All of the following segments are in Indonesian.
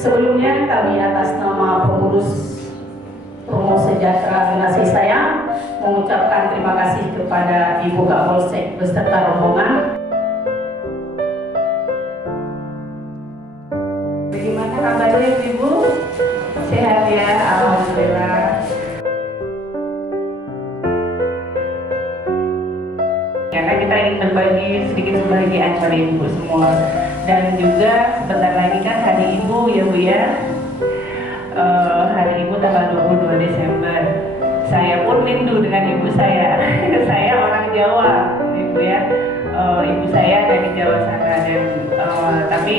Sebelumnya kami atas nama pengurus Promo Sejahtera Generasi Sayang mengucapkan terima kasih kepada Ibu Kapolsek beserta rombongan. Bagaimana kabarnya Ibu? Sehat ya, alhamdulillah. Karena kita ingin berbagi sedikit kebahagiaan pada Ibu semua. Dan juga sebentar lagi kan Hari Ibu ya Bu ya. Hari Ibu tanggal 22 Desember. Saya pun rindu dengan ibu saya. Saya orang Jawa, Ibu ya. Ibu saya dari Jawa sana dan tapi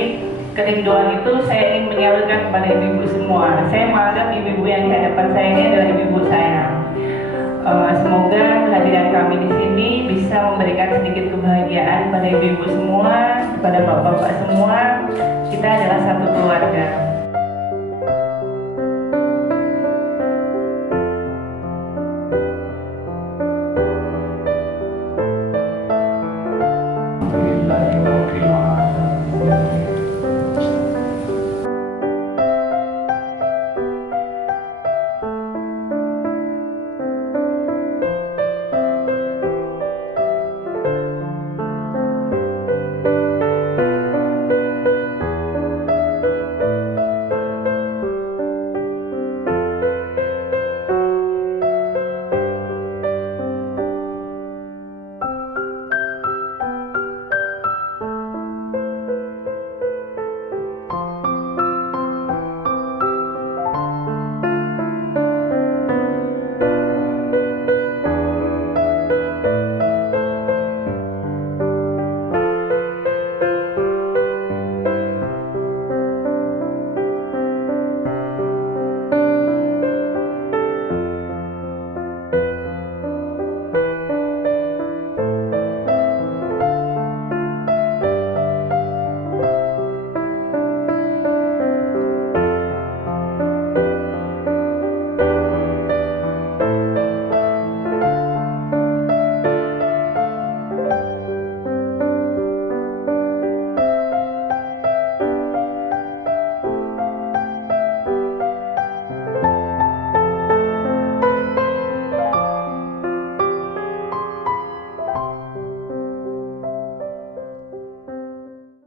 kerinduan itu saya ingin menyalurkan kepada ibu-ibu semua. Saya menganggap ibu-ibu yang di hadapan saya ini adalah ibu-ibu saya. Semoga kehadiran kami di sini bisa memberikan sedikit kebahagiaan pada ibu-ibu semua, kepada bapak-bapak semua. Kita adalah satu keluarga.